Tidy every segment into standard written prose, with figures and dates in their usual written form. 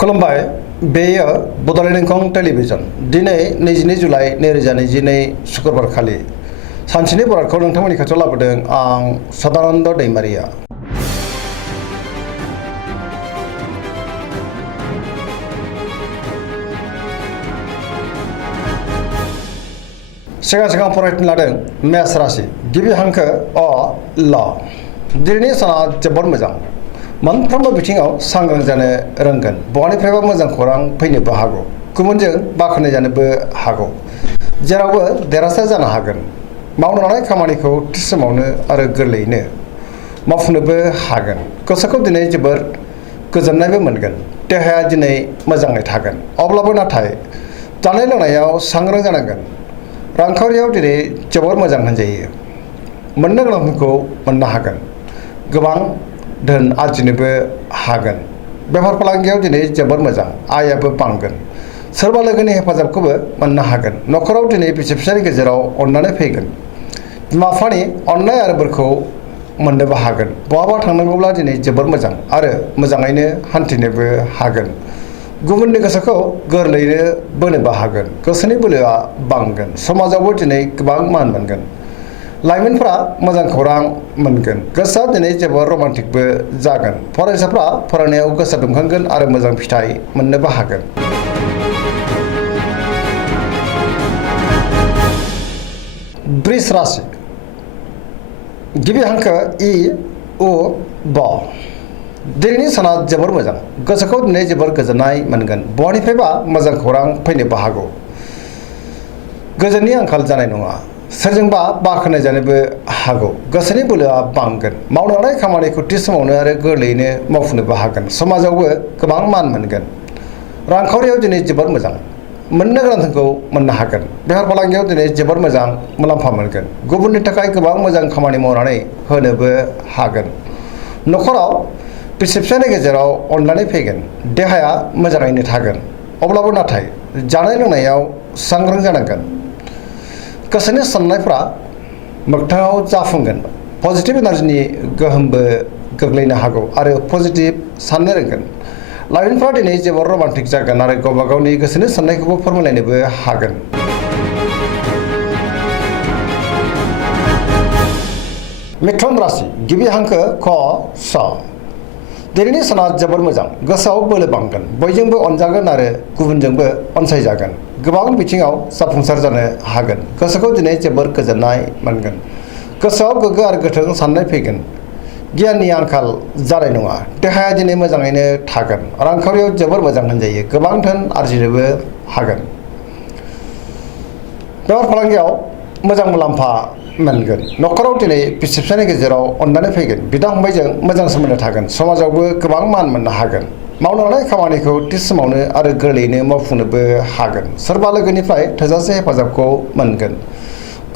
खुलुमबाय बेयो बड'लेण्ड इंखं टेलिभिजन दिनै 22 जुलाइ 2022 शुक्रबार खालि सानसेनि बरादखौ नोंथांमोननि खाथियाव लाबोदों आं सदानन्द दैमारिया। सिगां फरायनो लादों मेष राशि गिबि हांखो अ ल दिनैनि साना जोबोद मोजां मोनफ्रोमबो बिथिङाव सांग्रां जानो रोंगोन बहानिफ्रायबा मोजां खौरां फैनोबो हागौ गुबुनजों बाख्नाय जानोबो हागौ जेरावबो देरहासार जानो हागोन मावनो लानाय खामानिखौ थि समावनो आरो गोरलैयैनो मावफुंनोबो हागोन गोसोखौ दिनै जोबोर गोजोननायबो मोनगोन देहाया दिनै मोजाङै थागोन अब्लाबो नाथाय जानाय लोंनायाव सांग्रां जानांगोन रांखावरियाव दिनै जोबोर मोजां होनजायो मोननो गोनांफोरखौ मोननो हागोन गोबां धोन आरजिनोबो हागोन बेफार फालांगियाव दिनै जोबोर मोजां आयाबो बांगोन सोरबा लोगोनि हेफाजाबखौबो मोननो हागोन न'खराव दिनै बिसि फिसायनि गेजेराव अननानै फैगोन बिमा बिफानि अननाय आरो बोरखौ मोननोबो हागोन बहाबा थांनांगौब्ला दिनै जोबोर मोजां आरो मोजाङैनो हान्थिनोबो हागोन गुबुननि गोसोखौ गोरलैयैनो बोनोबो हागोन गोसोनि बोलोआ बांगोन समाजावबो दिनै गोबां मान मोनगोन लाइमोनफ्रा मोजां खौरां मोनगोन गोसोआ दिनै जोबोर रमान्टिकबो जागोन फरायसाफ्रा फरायनायाव गोसो दुंखांगोन आरो मोजां फिथाइ मोननोबो हागोन। वृष राशि गिबि हांखो इ उ ब दिनैनि साना जोबोर मोजां गोसोखौ दिनै जोबोर गोजोननाय मोनगोन बहानिफ्रायबा मोजां खौरां फैनोबो हागौ गोजोननि आंखाल जानाय नङा सोरजोंबा बाख्नाय जानोबो हागौ गोसोनि बोलोआ बांगोन मावनो लानाय खामानिखौ थि समावनो आरो गोरलैयैनो मावफुंनोबो हागोन समाजावबो गोबां मान मोनगोन रांखावरियाव दिनै जोबोर मोजां मोननो गोनांखौ मोननो हागोन बेफार फालांगियाव दिनै जोबोर मोजां मुलाम्फा मोनगोन गुबुननि थाखाय गोबां मोजां खामानि मावनानै होनोबो हागोन न'खराव बिसि फिसायनि गेजेराव अनलायनाय फैगोन देहाया मोजाङैनो थागोन अब्लाबो नाथाय जानाय लोंनायाव सांग्रां जानांगोन गोसोनि साननायफ्रा मोगथाङाव जाफुंगोन पजिटिभ एनार्जिनि गोहोमबो गोग्लैनो हागौ आरो पजिटिभ साननो रोंगोन लाइमोनफ्रा दिनै जोबोर रमान्टिक जागोन आरो गावबा गावनि गोसोनि साननायखौबो फोरमायलायनोबो हागोन। मिथुन राशि गिबि हांखो क स दिनैनि साना जोबोर मोजां गोसोआव बोलो बांगोन बयजोंबो अनजागोन आरो गुबुनजोंबो अनसायजागोन गोबां बिथिङाव जाफुंसार जानो हागोन गोसोखौ दिनै जोबोर गोजोननाय मोनगोन गोसोआव गोग्गो आरो गोथों साननाय फैगोन गियाननि आंखाल जानाय नङा देहाया दिनै मोजाङैनो थागोन रांखावरियाव जोबोर मोजां होनजायो गोबां धोन आरजिनोबो हागोन बेफार फालांगियाव मोजां मुलाम्फा मोनगोन न'खराव दिनै बिसि फिसायनि गेजेराव अननानै फैगोन बिदा फंबायजों मोजां सोमोन्दो थागोन समाजावबो गोबां मान मोननो हागोन मावनो लानाय खामानिखौ थि समावनो आरो गोरलैयैनो मावफुंनोबो हागोन सोरबा लोगोनिफ्राय थोजासे हेफाजाबखौ मोनगोन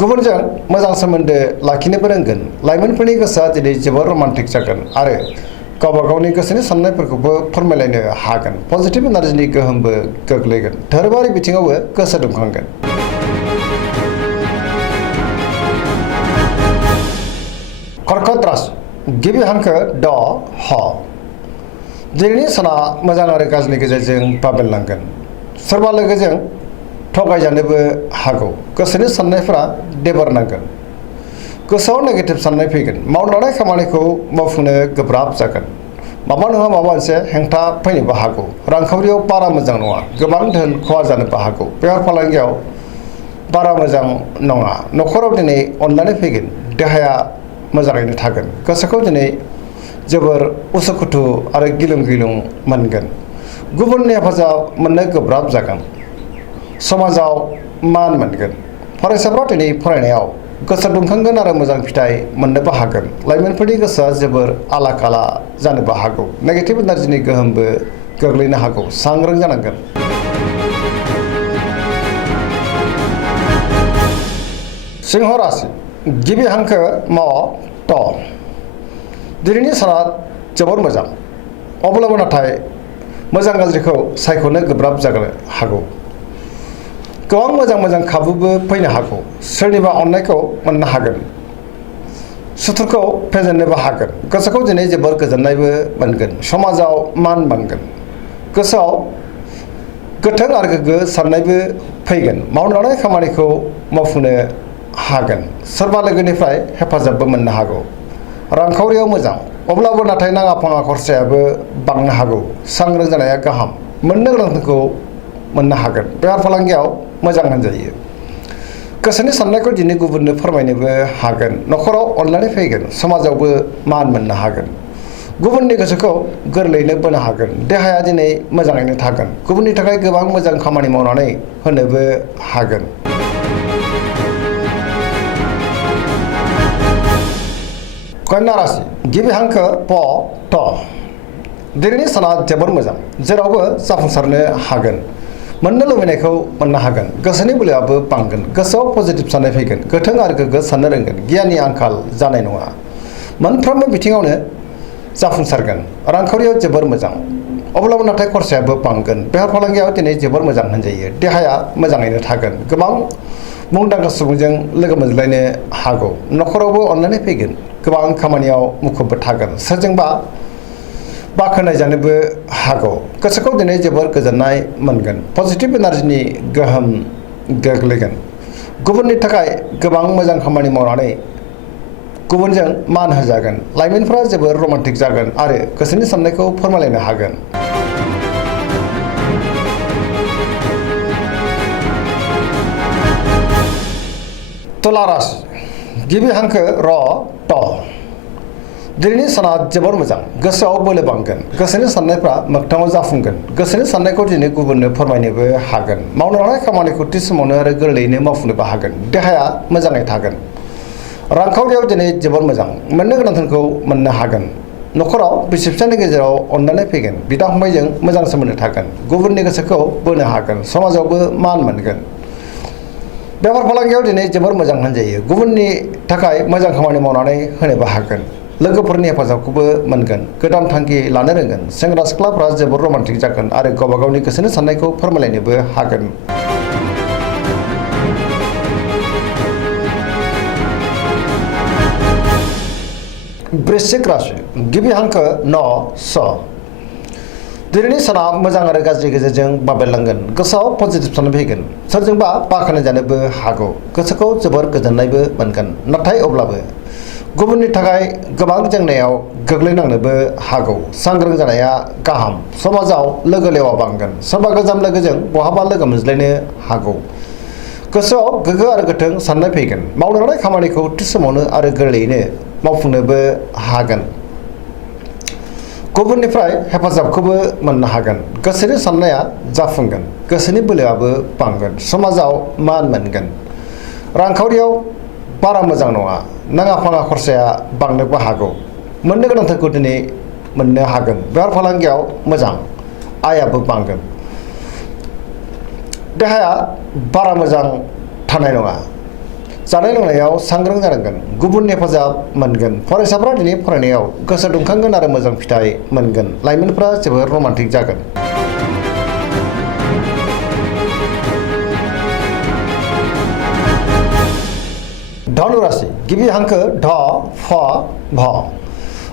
गुबुनजों मोजां सोमोन्दो लाखिनोबो रोंगोन लाइमोनफोरनि गोसोआ दिनै जोबोर रमान्टिक जागोन आरो गावबा गावनि गोसोनि साननायफोरखौबो फोरमायलायनो हागोन पजिटिभ एनार्जिनि गोहोमबो गोग्लैगोन धोरोमारि बिथिङावबो गोसो दुंखांगोन। कर्कट राशि गिबि हांखो ड ह दिनैनि साना मोजां आरो गाज्रिनि गेजेरजों बाबेनलांगोन सोरबा लोगोजों थगायजानोबो हागौ गोसोनि साननायफ्रा देबारनांगोन गोसोआव नेगेटिभ साननाय फैगोन मावनो लानाय खामानिखौ मावफुंनो गोब्राब जागोन माबा नङा माबा मोनसे हेंथा फैनोबो हागौ रांखावरियाव बारा मोजां नङा गोबां धोन खहा जानोबो हागौ बेफार फालांगियाव बारा मोजां नङा न'खराव दिनै अननानै फैगोन देहाया मोजाङैनो थागोन गोसोखौ दिनै जोबोर उसुखुथु आरो गिलुं गिलुं मोनगोन गुबुननि हेफाजाब मोननो गोब्राब जागोन समाजाव मान मोनगोन फरायसाफ्रा दिनै फरायनायाव गोसो दुंखांगोन आरो मोजां फिथाइ मोननोबो हागोन लाइमोनफोरनि गोसोआ जोबोर आला खाला जानोबो हागौ नेगेटिभ एनार्जिनि गोहोमबो गोग्लैनो हागौ सांग्रां जानांगोन। सिंह राशि गिबि हांखो म ट दिनैनि साना जोबोर मोजां अब्लाबो नाथाय मोजां गाज्रिखौ सायख'नो गोब्राब जानो हागौ गोबां मोजां खाबुबो फैनो हागौ सोरनिबा अननायखौ मोननो हागोन सुथुरखौ फेजेननोबो हागोन गोसोखौ दिनै जोबोर गोजोननायबो मोनगोन समाजाव मान मोनगोन गोसोआव गोथों आरो गोग्गो साननायबो फैगोन मावनो लानाय खामानिखौ मावफुंनो हागोन सोरबा लोगोनिफ्राय हेफाजाबबो मोननो हागौ रांखावरियाव मोजां अब्लाबो नाथाय नाङा फाङा खरसायाबो बांनो हागौ सांग्रां जानाया गाहाम मोननो गोनांखौ मोननो हागोन बेफार फालांगियाव मोजां होनजायो गोसोनि साननायखौ दिनै गुबुननो फोरमायनोबो हागोन न'खराव अनलायनाय फैगोन समाजावबो मान मोननो हागोन गुबुननि गोसोखौ गोरलैयैनो बोनो हागोन देहाया दिनै मोजाङैनो थागोन गुबुननि थाखाय गोबां मोजां खामानि मावनानै होनोबो हागोन कन्या राशि गिबि हांखो प ट दिनैनि साना जोबोर मोजां जेरावबो जाफुंसारनो हागोन मोननो लुबैनायखौ मोननो हागोन गोसोनि बोलोआबो बांगोन गोसोआव पजिटिभ साननाय फैगोन गोथों आरो गोग्गो साननो रोंगोन गियाननि आंखाल जानाय नङा मोनफ्रोमबो बिथिङावनो जाफुंसारगोन रांखावरियाव जोबोर मोजां अब्लाबो नाथाय खरसायाबो बांगोन बेफार फालांगियाव दिनै जोबोर मोजां होनजायो देहाया मोजाङैनो थागोन गोबां मुंदांखा सुबुंजों लोगो मोनज्लायनो हागौ न'खरावबो अनलायनाय फैगोन गोबां खामानियाव मुखुबबो थागोन सोरजोंबा बाख्नाय जानोबो हागौ गोसोखौ दिनै जोबोर गोजोननाय मोनगोन पजिटिभ एनार्जिनि गोहोम गोग्लैगोन गुबुननि थाखाय गोबां मोजां खामानि मावनानै गुबुनजों मान होजागोन लाइमोनफोरा जोबोर रमान्टिक जागोन आरो गोसोनि साननायखौ फोरमायलायनो हागोन तुला राशि गिबि हांखो र ट दिनैनि साना जोबोर मोजां गोसोआव बोलो बांगोन गोसोनि साननायफ्रा मोगथाङाव जाफुंगोन गोसोनि साननायखौ दिनै गुबुननो फोरमायनोबो हागोन मावनो लानाय खामानिखौ थि समावनो आरो गोरलैयैनो मावफुंनोबो हागोन देहाया मोजाङै थागोन रांखावरियाव दिनै जोबोर मोजां मोननो गोनांखौ मोननो हागोन न'खराव बिसि फिसायनि गेजेराव अनलायनाय फैगोन बिदा फंबायजों मोजां सोमोन्दो थागोन गुबुननि गोसोखौ बोनो हागोन समाजावबो मान मोनगोन बेफार फालांगियाव दिनै जोबोर मोजां होनजायो गुबुननि थाखाय मोजां खामानि मावनानै होनोबो हागोन लोगोफोरनि हेफाजाबखौबो मोनगोन गोदान थांखि लानो रोंगोन सेंग्रा सिख्लाफ्रा जोबोर रमान्टिक जागोन आरो गावबा गावनि गोसोनि साननायखौ फोरमायलायनोबो हागोन वृश्चिक राशि गिबि हांखो न स दिनैनि साना मोजां आरो गाज्रि गेजेरजों बाबेरलांगोन गोसोआव पजिटिभ साननाय फैगोन सोरजोंबा बाख्नाय जानोबो हागौ गोसोखौ जोबोर गोजोननायबो मोनगोन नाथाय अब्लाबो गुबुननि थाखाय गोबां जेंनायाव गोग्लैनांनोबो हागौ सांग्रां जानाया गाहाम समाजाव लोगो लेवा बांगोन सोरबा गोजाम लोगोजों बहाबा लोगो मोनज्लायनो हागौ गोसोआव गोग्गो आरो गोथों साननाय फैगोन मावनो लानाय खामानिखौ थि समावनो आरो गोरलैयैनो मावफुंनोबो हागोन गुबुननिफ्राय हेफाजाबखौबो मोननो हागोन गोसोनि साननाया जाफुंगोन गोसोनि बोलोआबो बांगोन समाजाव मान मोनगोन रांखावरियाव बारा मोजां नङा नाङा फाङा खरसाया बांनोबो हागौ मोननो गोनांथारखौ दिनै मोननो हागोन बेफार फालांगियाव मोजां आयाबो बांगोन देहाया बारा मोजां थानाय नङा जानाय लोंनायाव सांग्रां जानांगोन गुबुननि हेफाजाब मोनगोन फरायसाफ्रा दिनै फरायनायाव गोसो दुंखांगोन आरो मोजां फिथाइ मोनगोन लाइमोनफ्रा जोबोर रमान्टिक जागोन धनु राशि गिबि हांखो ढ फ भ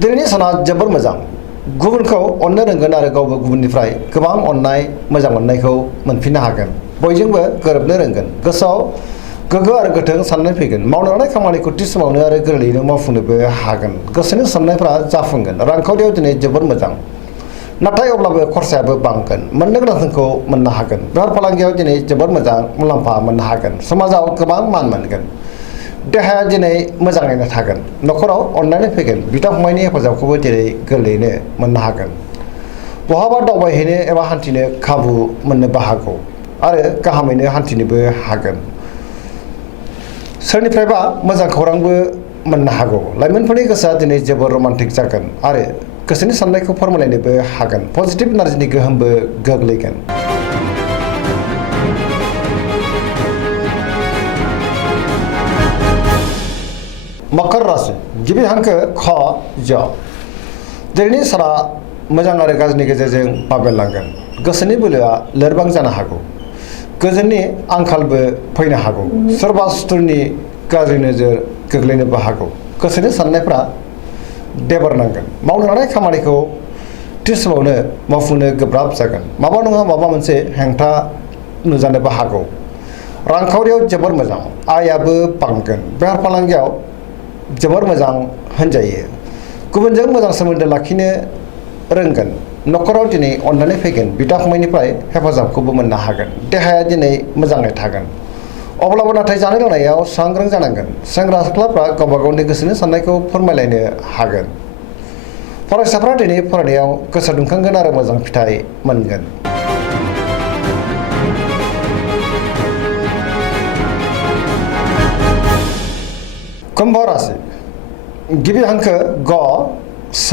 दिनैनि साना जोबोर मोजां गुबुनखौ अननो रोंगोन आरो गावबो गुबुननिफ्राय गोबां अननाय मोजां मोननायखौ मोनफिननो हागोन बयजोंबो गोरोबनो रोंगोन गोसोआव गोग्गो आरो गोथों साननाय फैगोन मावनो लानाय खामानिखौ थि समावनो आरो गोरलैयैनो मावफुंनोबो हागोन गोसोनि साननायफ्रा जाफुंगोन रांखावरियाव दिनै जोबोर मोजां नाथाय अब्लाबो खरसायाबो बांगोन मोननो गोनांखौ मोननो हागोन बेफार फालांगियाव दिनै जोबोर मोजां मुलाम्फा मोननो हागोन समाजाव गोबां मान मोनगोन देहाया दिनै मोजाङैनो थागोन न'खराव अनलायनाय फैगोन बिदा फंबायनि हेफाजाबखौबो दिनै गोरलैयैनो मोननो हागोन बहाबा दावबायहैनो एबा हान्थिनो खाबु मोननोबो हागौ आरो गाहामैनो हान्थिनोबो हागोन सोरनिफ्रायबा मोजां खौरांबो मोननो हागौ लाइमोनफोरनि गोसोआ दिनै जोबोर रमान्टिक जागोन आरो गोसोनि साननायखौ फोरमायलायनोबो हागोन पजिटिभ एनार्जिनि गोहोमबो गोग्लैगोन मकर राशि गिबि हांखो ख ज दिनैनि साना मोजां आरो गाज्रिनि गेजेरजों बाबेरलांगोन गोसोनि बोलोआ लोरबां जानो हागौ गोजोननि आंखालबो फैनो हागौ सोरबा सुथुरनि गाज्रि नोजोर गोग्लैनोबो हागौ गोसोनि साननायफ्रा देबोरनांगोन मावनो लानाय खामानिखौ थि समावनो मावफुंनो गोब्राब जागोन। माबा नङा माबा मोनसे हेंथा नुजानोबो हागौ। रांखावरियाव जोबोर मोजां, आयाबो बांगोन। बेफार फालांगियाव जोबोर मोजां होनजायो। गुबुनजों मोजां सोमोन्दो लाखिनो रोंगोन। न'खराव दिनै अननानै फैगोन। बिदा फंबायनिफ्राय हेफाजाबखौबो मोननो हागोन। देहाया दिनै मोजाङै थागोन। अब्लाबो नाथाय जानाय लोंनायाव सांग्रां जानांगोन। सेंग्रा सिख्लाफ्रा गावबा गावनि गोसोनि साननायखौ फोरमायलायनो हागोन। फरायसाफ्रा दिनै फरायनायाव गोसो दुंखांगोन आरो मोजां फिथाइ मोनगोन। कुम्भ राशि गिबि हांखो ग स।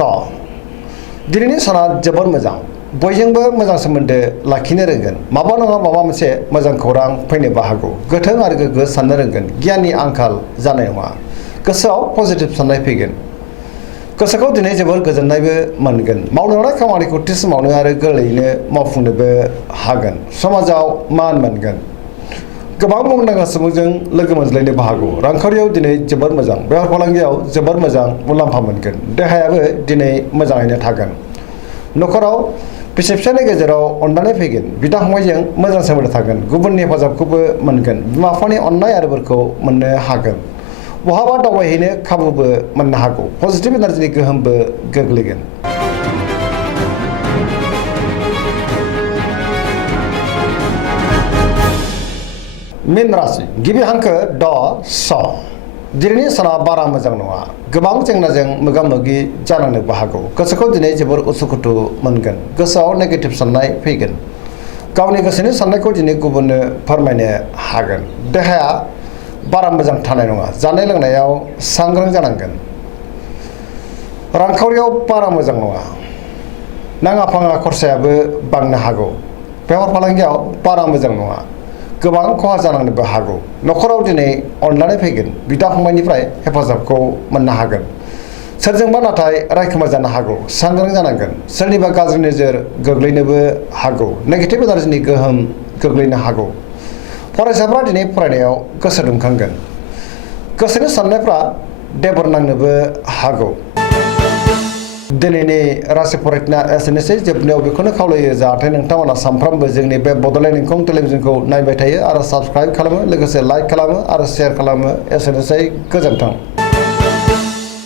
दिनैनि साना जोबोर मोजां। बयजोंबो मोजां सोमोन्दो लाखिनो रोंगोन। माबा नङा माबा मोनसे मोजां खौरां फैनोबो हागौ। गोथों आरो गोग्गो साननो रोंगोन। गियाननि आंखाल जानाय नङा। गोसोआव पजिटिभ साननाय फैगोन। गोसोखौ दिनै जोबोर गोजोननायबो मोनगोन। मावनो लानाय खामानिखौ थि समावनो आरो गोरलैयैनो मावफुंनोबो हागोन। समाजाव मान मोनगोन। गोबां मुंदांखा सुबुंजों लोगो मोनज्लायनोबो हागौ। रांखावरियाव दिनै जोबोर मोजां। बेफार फालांगियाव जोबोर मोजां मुलाम्फा मोनगोन। देहायाबो दिनै मोजाङैनो थागोन। न'खराव बिसि फिसायनि गेजेराव अननानै फैगोन। बिदा फंबायजों मोजां सोमोन्दो थागोन। गुबुननि हेफाजाबखौबो मोनगोन। बिमा बिफानि अननाय आरो बोरखौ मोननो हागोन। बहाबा दावबायहैनो खाबुबो मोननो हागौ। पजिटिभ एनार्जिनि गोहोमबो गोग्लैगोन। मीन राशि गिबि हांखो ड स। दिनैनि साना बारा मोजां नङा। गोबां जेंनाजों मोगा मोगि जानांनोबो हागौ। गोसोखौ दिनै जोबोर उसुखुथु मोनगोन। गोसोआव नेगेटिभ साननाय फैगोन। गावनि गोसोनि साननायखौ दिनै गुबुननो फोरमायनो हागोन। देहाया बारा मोजां थानाय नङा। जानाय लोंनायाव सांग्रां जानांगोन। रांखावरियाव बारा मोजां नङा। नाङा फाङा खरसायाबो बांनो हागौ। बेफार फालांगियाव बारा मोजां नङा। गोबां खहा जानांनोबो हागौ। न'खराव दिनै अननानै फैगोन। बिदा फंबायनिफ्राय हेफाजाबखौ मोननो हागोन। सोरजोंबा नाथाय रायखोमा जानो हागौ। सांग्रां जानांगोन। सोरनिबा गाज्रि नोजोर गोग्लैनोबो हागौ। नेगेटिभ एनार्जिनि गोहोम गोग्लैनो हागौ। फरायसाफ्रा दिनै फरायनायाव गोसो दुंखांगोन। गोसोनि साननायफ्रा देबर नांनोबो हागौ। दिनैनि राशि फरायथिना एसेनोसै। जोबनायाव बेखौनो खावलायो जाहाथे नोंथांमोना सानफ्रामबो जोंनि बे बड'लेण्ड इंखं टेलिभिजनखौ नायबाय थायो आरो साबस्क्राइब खालामो, लोगोसे लाइक खालामो आरो शेयार खालामो। एसेनोसै, गोजोन्थों।